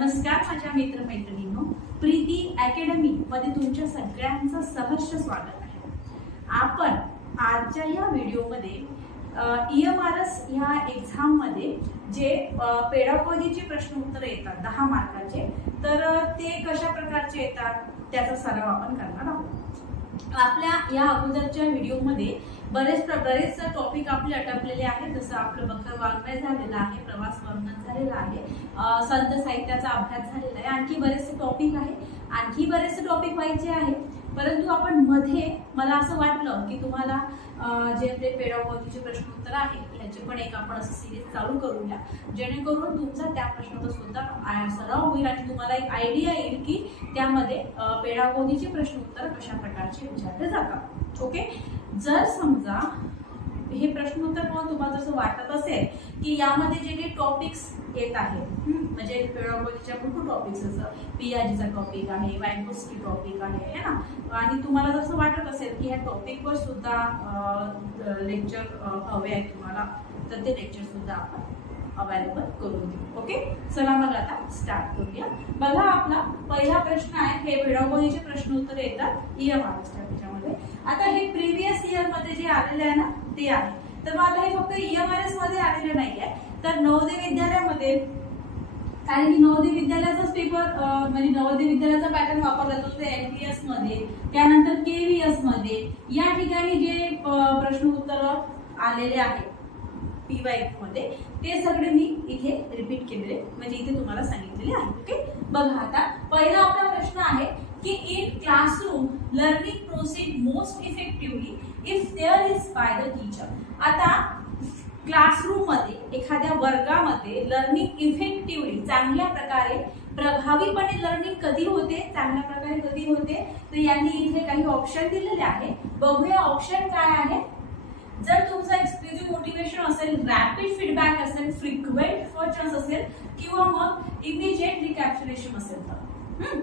नमस्कार माझ्या मित्रमैत्रिणींनो, प्रीती अकॅडमी मध्ये तुमच्या सगळ्यांचं सहर्ष स्वागत आहे। आपण आजच्या या व्हिडिओमध्ये EMRS ह्या एक्झाम मध्ये जे पेडागॉजीचे प्रश्न उत्तर येतात 10 मार्काचे, तर ते कशा प्रकारचे येतात त्याचा सराव आपण करणार आहोत। आपल्या या अगोदरच्या व्हिडिओमध्ये बरेच टॉपिक आपले अटपलेले आहेत, जसं आपलं बखर वाङ्मय झालेलं आहे, प्रवास वर्णन झालेलं आहे, संत साहित्याचा अभ्यास झालेला आहे, आणखी बरेचसे टॉपिक आहे, आणखी बरेचसे टॉपिक व्हायचे आहे। परंतु आपण मध्ये मला असं वाटलं की तुम्हाला जे आपले पेडागॉजीचे प्रश्न उत्तर आहे याचे पण एक आपण असं सिरीज चालू करूया, जेणेकरून तुमचा त्या प्रश्नाचा सुद्धा सराव होईल आणि तुम्हाला एक आयडिया येईल की त्यामध्ये पेडागॉजीचे प्रश्न उत्तर कशा प्रकारचे विचारले जातात। ओके, जर समजा हे प्रश्न उत्तर पण तुम्हाला जसं वाटत असेल की यामध्ये जे काही टॉपिक्स येत आहेत, म्हणजे पेडागॉजीच्या भरपूर टॉपिक्स, जसं पियाजीचा टॉपिक आहे, वायगोत्स्की टॉपिक आहे ना, आणि तुम्हाला जसं वाटत असेल की ह्या टॉपिकवर सुद्धा लेक्चर हवे आहे तुम्हाला, तर ते लेक्चर सुद्धा आपण अवेलेबल करून देऊ। ओके, चला मग आता स्टार्ट करूया। बघा, आपला पहिला प्रश्न आहे, हे पेडागॉजीचे प्रश्न उत्तर येतात EMRS मध्ये। आता हे प्रिव्हियस इयर मध्ये जे आलेले आहे ना ते आहे, तर मग आता हे फक्त EMRS मध्ये आलेले नाहीये, तर नवोदय विद्यालयामध्ये, कारण की नवोदय विद्यालयाचाच पेपर म्हणजे नवोदय विद्यालयाचा पॅटर्न वापरला जातो ते NPS मध्ये, त्यानंतर KVS मध्ये, या ठिकाणी जे प्रश्न उत्तर आलेले आहेत PYQ मध्ये ते सगळे मी इथे रिपीट केलेले, म्हणजे इथे तुम्हाला सांगितलेले आहे। ओके, बघा आता पहिला आपला प्रश्न आहे की in classroom learning proceed most effectively if there is by the teacher. आता क्लासरूम मध्ये, एखाद्या वर्गामध्ये लर्निंग इफेक्टिव्हली, चांगल्या प्रकारे प्रभावीपणे लर्निंग कधी होते, चांगल्या प्रकारे कधी होते, तर यांनी इथे काही ऑप्शन दिलेले आहे। बघूया ऑप्शन काय आहे। जर तुमचा एक्सक्लुझिव्ह मोटिवेशन असेल, रॅपिड फीडबॅक असेल, फ्रिक्वेंट फर्स्ट असेल, किंवा मग इमिजिएट रिकॅप्च्युलेशन असेल तर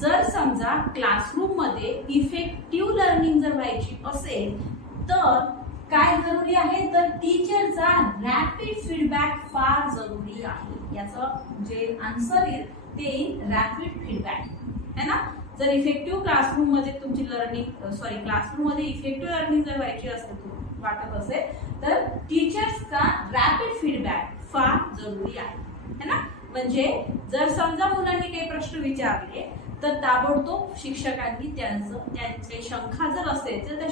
जर समजा क्लासरूम मध्ये इफेक्टिव्ह लर्निंग जर व्हायची असेल तर काय जरुरी आहे, तर टीचरचा रॅपिड फीडबॅक फार जरुरी आहे। याचं जे आन्सर येईल ते रॅपिड फीडबॅक है ना। जर इफेक्टिव्ह क्लासरूम मध्ये तुमची क्लासरूम मध्ये इफेक्टिव्ह लर्निंग जर व्हायची असेल वाटत असेल तर टीचर्सचा रॅपिड फीडबॅक फार जरुरी आहे है ना। म्हणजे जर समजा मुलांनी काही प्रश्न विचारले तर ताबडतोब शिक्षकांनी त्यांचे शंका जर असेल तर त्या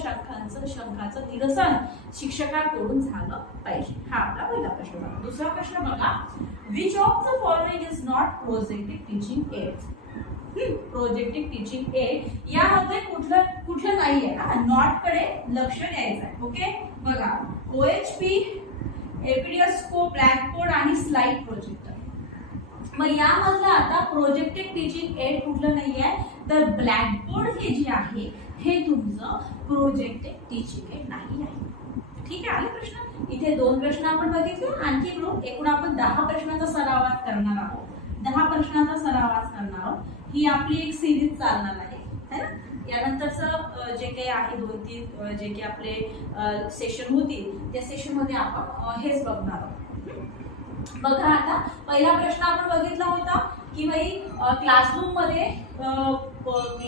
शंकाचं निरसन शिक्षकांकडून झालं पाहिजे। हा आपला पहिला प्रश्न बघा। दुसरा प्रश्न बघा, which of the following is not projective teaching add. Projective teaching add यामध्ये कुठलं नाहीये ना, नॉट कडे लक्ष द्यायचं आहे। ओके, बघा OHP, एपिडियोस्कोप, ब्लॅकबोर्ड आणि स्लाइड प्रोजेक्टर। मग यामधलं आता प्रोजेक्टिव्ह टीचिंग एड कुठलं नाहीये, तर ब्लॅकबोर्ड हे जे आहे हे तुमचं प्रोजेक्टिव्ह टीचिंग एड नाही आहे। ठीक आहे, आले प्रश्न। इथे 2 प्रश्न आपण बघितले, आणखी ग्रुप एकूण आपण 10 प्रश्नांचा सराव करणार आहोत। 10 प्रश्नांचा सराव करणार आहोत, ही आपली एक सिरीज चालणार आहे है ना। यानंतरचं जे काही आहे 2-3 जे काही आपले सेशन होतील त्या सेशन मध्ये आपण हेच बघणार आहोत। बघा, आता पहिला प्रश्न आपण बघितला होता की भाई क्लासरूम मध्ये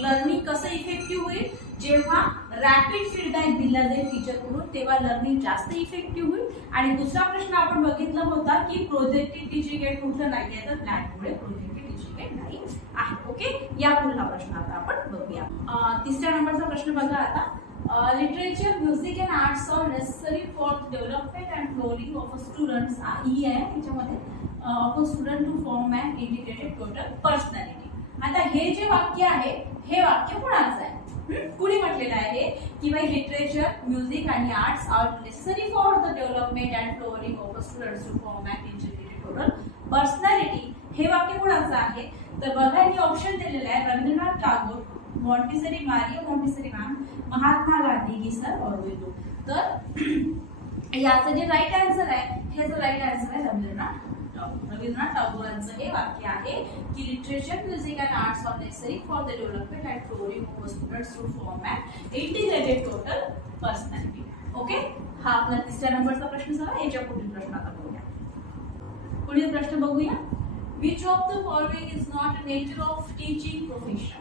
लर्निंग कसं इफेक्टिव्ह होईल, जेव्हा रॅपिड फीडबॅक दिला जाईल टीचरकडून तेव्हा लर्निंग जास्त इफेक्टिव्ह होईल। आणि दुसरा प्रश्न आपण बघितला होता की प्रोजेक्टिव्ह टीचिंग एड कुठलं नाहीये, तर ब्लॅकबोर्ड प्रोजेक्टिव्ह टीचिंग एड नाही आहे। ओके, या पुढला प्रश्न आता आपण बघूया। तिसऱ्या नंबरचा प्रश्न बघा आता, literature, music and arts are necessary for development and growing of a students ही आहे त्याच्यामध्ये of a student to form an integrated total personality। आता हे जे वाक्य आहे हे वाक्य कोणाचं आहे, कुणी म्हटलेलं आहे की भाई लिटरेचर, म्युझिक आणि arts are necessary for the development and flowering of a students to form an integrated total personality. हे वाक्य कोणाचं आहे, तर बघा हे ऑप्शन दिलेलं आहे, रवींद्रनाथ टागोर, मॉन्टेसरी मॅम, महात्मा गांधी की सर ऑरविंदो। तर याचं जे राईट आन्सर आहे, हे जो राईट आन्सर आहे रवींद्रनाथ टागोरांचं हे वाक्य आहे की literature, music and arts are necessary for the development and flowering of students to form an integrated total personality. Okay, हा आपला तिसऱ्या नंबरचा प्रश्न झाला। याच्या पुढील प्रश्न आता बघूया। पुढील प्रश्न बघूया, which of the following is not a nature of teaching profession.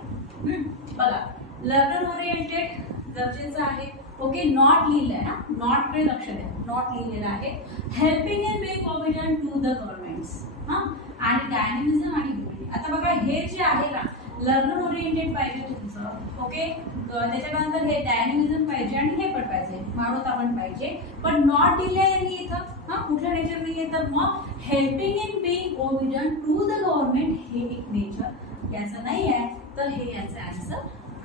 बघा लर्नर ओरिएंटेड गरजेचं आहे. ओके नॉट लिहिलंय ना, नॉट कडे लक्ष द्या, नॉट लिहिलेलं आहे. Helping in being obedient to the governments आणि डायनॅमिझम आणि ह्युमॅनिटी. आता बघा हे जे आहे ना लर्नर ओरिएंटेड पाहिजे तुमचं. ओके त्याच्यानंतर हे डायनॅमिझम पाहिजे आणि हे पण पाहिजे मानवता पण पाहिजे. पण नॉट दिले यांनी इथं कुठलं नेचर नाहीये. तर मग helping in being obedient to the government हे एक नेचर याचं नाही आहे. तर हे याचं आन्सर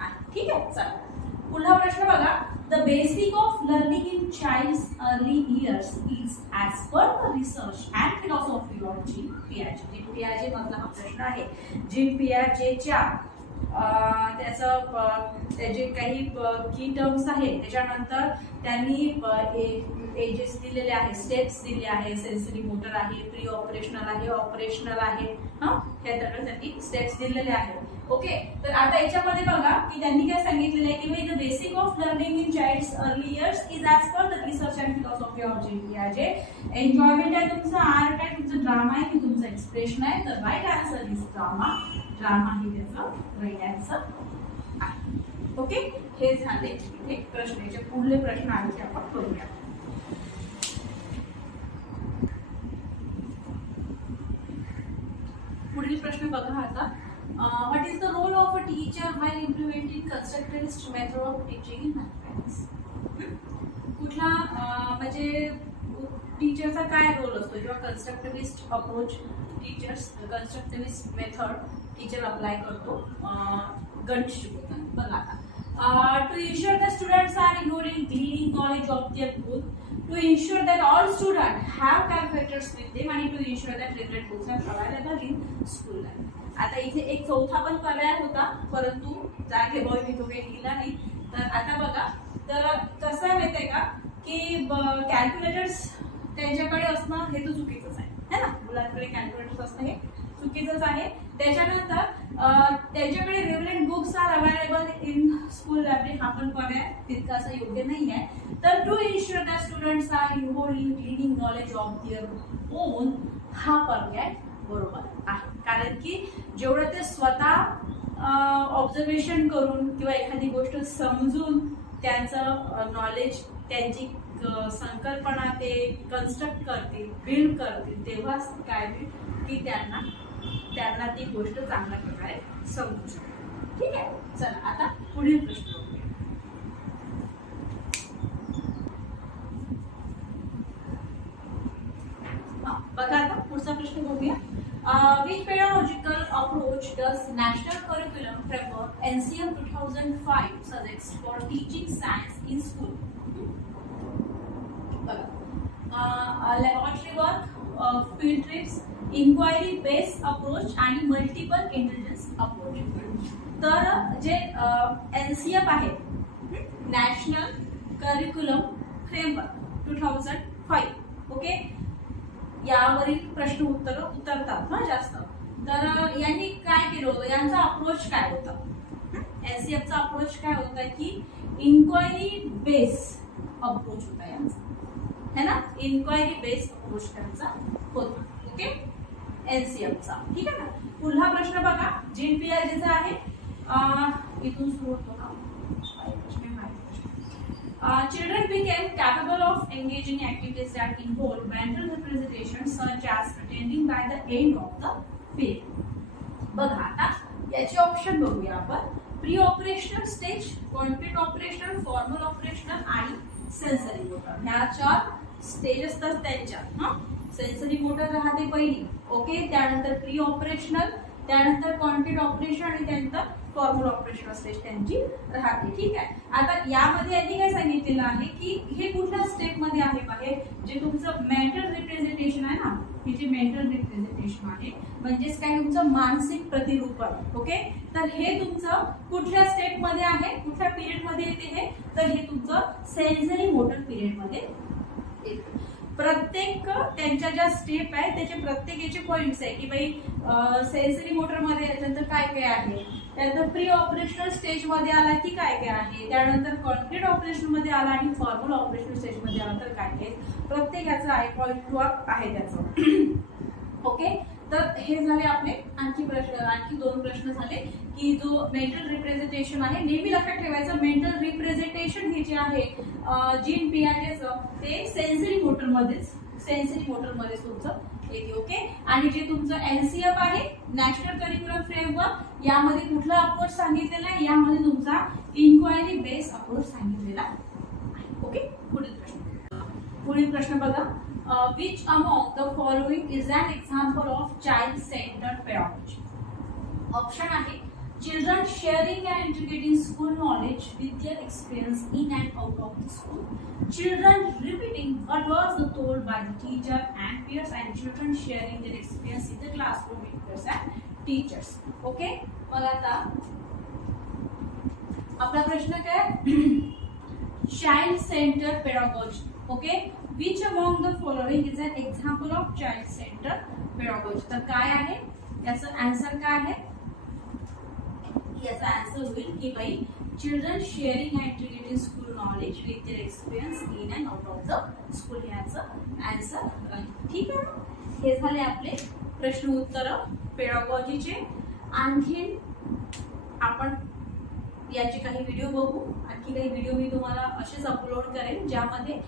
आहे. ठीक आहे चला पुढला प्रश्न बघा. The basic of learning in child's early years is as per the research and philosophy of Jean पियाजे. जीन पियाजे मधला हा प्रश्न आहे. जीन पियाजेच्या त्याचे काही की टर्म्स आहेत. त्याच्यानंतर त्यांनी एजेस दिलेले आहे, स्टेप्स दिले आहे. सेन्सरी मोटर आहे, प्री ऑपरेशनल आहे, ऑपरेशनल आहे. हे सगळं त्यांनी स्टेप्स दिलेले आहेत. ओके तर आता याच्यामध्ये बघा की त्यांनी काय सांगितलेलं आहे की the basic of learning in child's early years is as per the research and philosophy of Jean पियाजे. एन्जॉयमेंट आहे तुमचं, आर्ट आहे तुमचं, ड्रामा आहे की तुमचं एक्सप्रेशन आहे. तर right answer is drama. Drama ही त्याचं राईट आन्सर आहे. ओके हे झाले इथे प्रश्नाचे. पुढले प्रश्न आणखी आपण करूया. पुढील प्रश्न बघा आता. What is the role of a teacher while implementing constructivist method of teaching in mathematics? कुठला म्हणजे टीचरचा काय रोल असतो जेव्हा constructivist approach teachers constructivist method teacher apply करतो गणित शिकवताना. बघा आता to ensure the students are ignoring gleaning knowledge of their book, to ensure that all student have calculators with them आणि to ensure that related books are available in school life. आता इथे एक चौथा पण पर्याय होता परंतु जागे बॉय मी तो काही लिहिला नाही. तर आता बघा तर कसं आहे माहिती आहे का की कॅल्क्युलेटर्स त्यांच्याकडे असणं हे तर चुकीचंच आहे ना. मुलांकडे कॅल्क्युलेटर्स असणं हे चुकीचंच आहे. त्याच्यानंतर त्यांच्याकडे related books are available in school library हा पण पर्याय तितकासा योग्य नाही आहे. तर to ensure that students are involved in gaining knowledge of their own हा पर्याय बरोबर आहे. कारण की जेवढं ते स्वतः ऑब्झर्वेशन करून किंवा एखादी गोष्ट समजून त्यांचं नॉलेज त्यांची संकल्पना ते कन्स्ट्रक्ट करतील बिल्ड करतील तेव्हाच काय होईल की त्यांना ती गोष्ट चांगल्या प्रकारे समजू शकते. ठीक आहे चला आता पुढील प्रश्न बघूया. बघा आता पुढचा प्रश्न बघूया. Which pedagogical approach does National Curriculum Framework NCM 2005 suggest for teaching science in school? Laboratory work, field trips, inquiry based approach आणि multiple intelligence approach. तर जे NCF आहे नॅशनल करिक्युलम फ्रेमवर्क 2005 ओके यावरील प्रश्न उतरतात ना जास्त. तर यांनी काय केलं होतं, यांचा अप्रोच काय होता, एनसीएफचा अप्रोच काय होता की इन्क्वायरी बेस अप्रोच होता यांचा है ना. इन्क्वायरी बेस अप्रोच त्यांचा होता. ओके एनसीएफचा. ठीक आहे ना. पुढला प्रश्न बघा जीन पियाजेचा आहे. इथून सुरू होतो ना. Children became capable of engaging activities that involve mental representation such as pretending by the end of the period. बघा आता याचे ऑप्शन बघूया आपण. Pre operational stage, concrete operational, formal operational आणि सेन्सरी मोटर. ह्या 4 स्टेज असतात त्यांच्या. सेन्सरी मोटर राहते पहिली. ओके त्यानंतर प्री ऑपरेशनल, त्यानंतर कॉन्क्रीट ऑपरेशन आणि त्यानंतर फॉर्मल ऑपरेशनल स्टेज त्यांची राहते. ठीक आहे. आता यामध्ये यांनी काय सांगितलेलं आहे की हे कुठल्या स्टेप मध्ये आहे बाहेर जे तुमचं मेंटल रिप्रेझेंटेशन आहे ना, हे जे मेंटल रिप्रेझेंटेशन आहे म्हणजेच काय तुमचं मानसिक प्रतिरूपण. ओके तर हे तुमचं कुठल्या स्टेप मध्ये आहे, कुठल्या पिरियड मध्ये येते हे, तर हे तुमचं सेन्सरी मोटर पिरियड मध्ये येते. प्रत्येक त्यांच्या ज्या स्टेप आहे त्याचे प्रत्येकाचे पॉइंट्स आहे की बाई सेन्सरी मोटर मध्ये याच्यानंतर काय काय आहे, त्यानंतर प्री ऑपरेशनल स्टेज मध्ये आला की काय काय आहे, त्यानंतर कॉन्क्रीट ऑपरेशन मध्ये आला आणि फॉर्मल ऑपरेशनल स्टेज मध्ये आला तर काय काय, प्रत्येकाचं आहे पॉइंट आहे त्याचं. ओके तर हे झाले आपले आणखी दोन प्रश्न झाले की जो मेंटल रिप्रेझेंटेशन आहे, नेहमी लक्षात ठेवायचं मेंटल रिप्रेझेंटेशन हे जे आहे जीन पियाजेचं ते सेन्सरी मोटर मध्येच तुमचं येते. ओके. आणि जे तुमचं एनसीएफ आहे नॅशनल करिक्युलम फ्रेमवर्क, यामध्ये कुठला अप्रोच सांगितलेला आहे, यामध्ये तुमचा इन्क्वायरी बेस्ड अप्रोच सांगितलेला आहे. ओके. पुढील प्रश्न बघा. Which among the following is an example of child-centered pedagogy? Option आहे children sharing and integrating school knowledge with their experience in and out of the school, children repeating what was told by the teacher and peers, and children sharing their experience in the classroom with peers and teachers. Okay. मग आता आपला प्रश्न काय? Child-centered pedagogy. Okay. Which among the following is an example of child-centered pedagogy? तर काय आहे याचं answer काय आहे? याचा आन्सर होईल की भाई children sharing and integrating school knowledge with their experience in and out of the school, हे याचं आन्सर आहे. ठीक आहे. हे झाले आपले प्रश्न उत्तर पेडागॉजीचे. आणखी आपण याचे काही व्हिडिओ बघू. आणखी काही व्हिडिओ मी तुम्हाला असेच अपलोड करेन ज्यामध्ये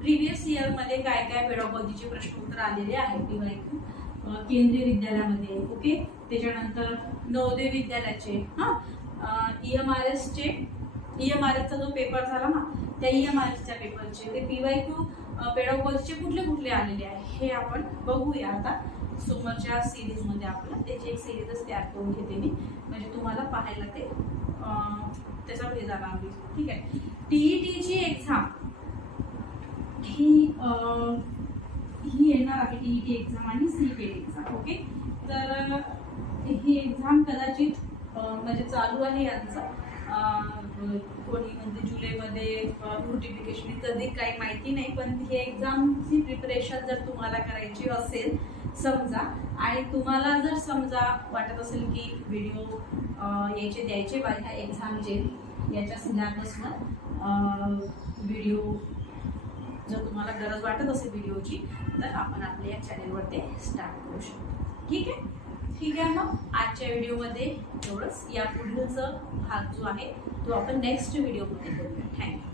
प्रिव्हियस इयर मध्ये काय काय पेडागॉजीचे प्रश्न उत्तर आलेले आहेत केंद्रीय विद्यालयामध्ये. ओके. त्याच्यानंतर नवोदय विद्यालयाचे ईएमआरएसचा जो पेपर झाला ना, त्या ईएमआरएसच्या पेपरचे ते पीवायक्यू पेडागॉजीचे कुठले कुठले आलेले आहे हे आपण बघूया. आता समोरच्या सिरीज मध्ये आपल्याला त्याची एक सिरीजच तयार करून घेते मी, म्हणजे तुम्हाला पाहायला ते त्याचा हे जाणार. ठीक आहे. टीईटीची एक्झाम ही येणार आहे, टीईटी एक्झाम आणि सीईटी एक्झाम. ओके. तर ही एक्झाम कदाचित म्हणजे चालू आहे यांचं, कोणी म्हणजे जुलैमध्ये नोटिफिकेशन कधी काही माहिती नाही, पण ही एक्झामची प्रिपरेशन जर तुम्हाला करायची असेल समजा, आणि तुम्हाला जर समजा वाटत असेल की व्हिडिओ याचे द्यायचे बा ह्या एक्झामचे याच्या सिलेबसवर व्हिडिओ जर तुम्हाला गरज वाटत असेल व्हिडिओची, तर आपण आपल्या या चॅनेलवर ते स्टार्ट करू शकतो. ठीक आहे. ठीक आहे. मग आजच्या व्हिडिओमध्ये एवढंच. या पुढीलचा भाग जो आहे तो आपण नेक्स्ट व्हिडिओमध्ये करूया. थँक्यू.